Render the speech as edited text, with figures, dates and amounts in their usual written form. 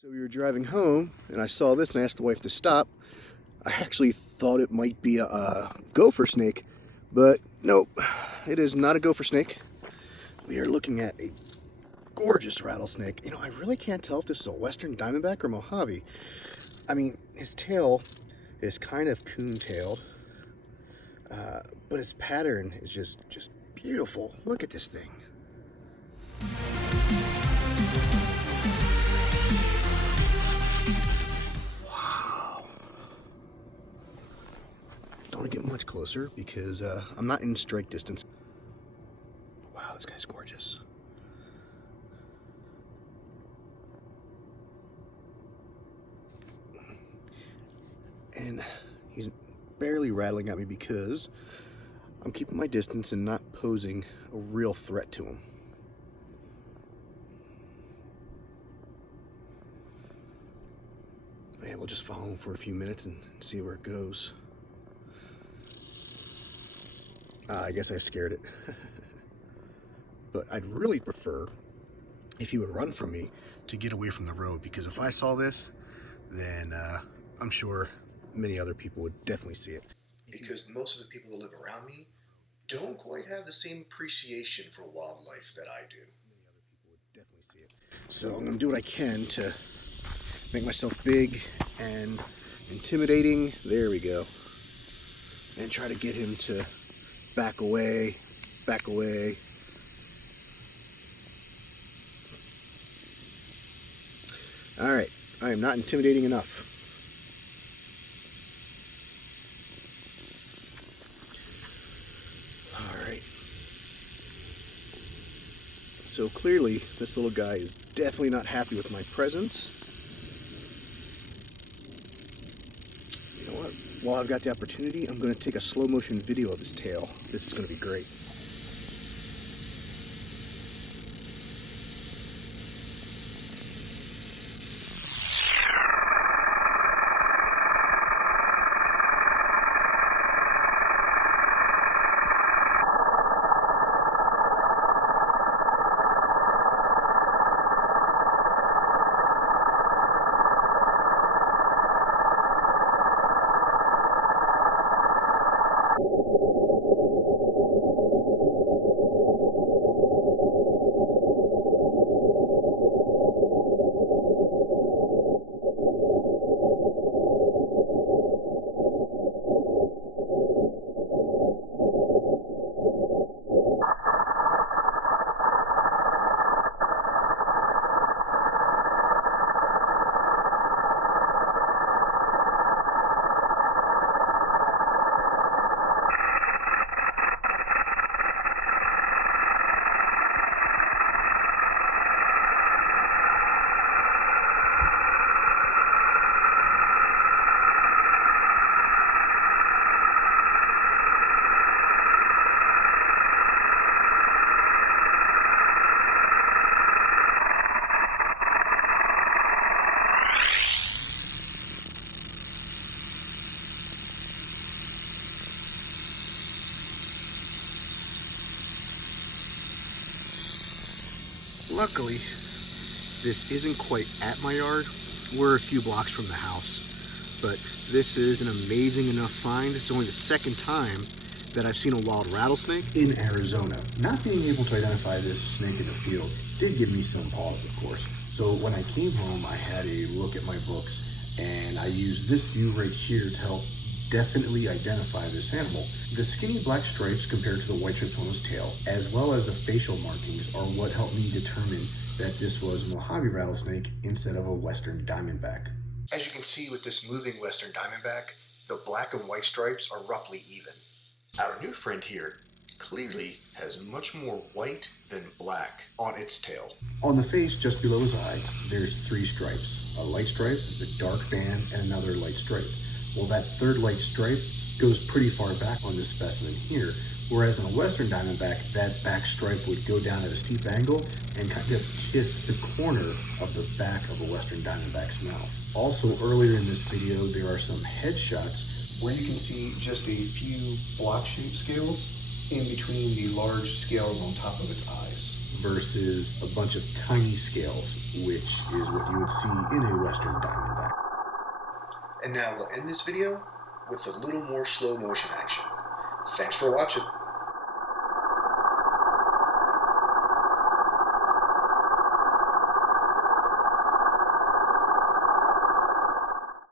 So we were driving home and I saw this and I asked the wife to stop. I actually thought it might be a gopher snake, but nope, it is not a gopher snake. We are looking at a gorgeous rattlesnake. You know, I really can't tell if this is a western diamondback or Mojave. I mean, his tail is kind of coon-tailed, but his pattern is just beautiful. Look at this thing. Don't want to get much closer because I'm not in strike distance. Wow, this guy's gorgeous. And he's barely rattling at me because I'm keeping my distance and not posing a real threat to him. Yeah, we'll just follow him for a few minutes and see where it goes. I guess I scared it. But I'd really prefer if he would run from me to get away from the road, because if I saw this, then I'm sure many other people would definitely see it. Because most of the people that live around me don't quite have the same appreciation for wildlife that I do. Many other people would definitely see it. So I'm going to do what I can to make myself big and intimidating. There we go. And try to get him to back away, back away. All right, I am not intimidating enough. All right. So clearly, this little guy is definitely not happy with my presence. You know what? While I've got the opportunity, I'm going to take a slow motion video of his tail. This is going to be great. Luckily, this isn't quite at my yard. We're a few blocks from the house, but this is an amazing enough find. It's only the second time that I've seen a wild rattlesnake in Arizona. Not being able to identify this snake in the field did give me some pause, of course. So when I came home, I had a look at my books, and I used this view right here to help definitely identify this animal. The skinny black stripes compared to the white stripes on his tail, as well as the facial markings, are what helped me determine that this was a Mojave rattlesnake instead of a western diamondback. As you can see with this moving western diamondback, the black and white stripes are roughly even. Our new friend here clearly has much more white than black on its tail. On the face just below his eye, there's three stripes. A light stripe, a dark band, and another light stripe. Well, that third light stripe goes pretty far back on this specimen here, whereas on a western diamondback, that back stripe would go down at a steep angle and kind of kiss the corner of the back of a western diamondback's mouth. Also, earlier in this video, there are some headshots where you can see just a few block-shaped scales in between the large scales on top of its eyes versus a bunch of tiny scales which is what you would see in a western diamondback. And now we'll end this video with a little more slow motion action. Thanks for watching.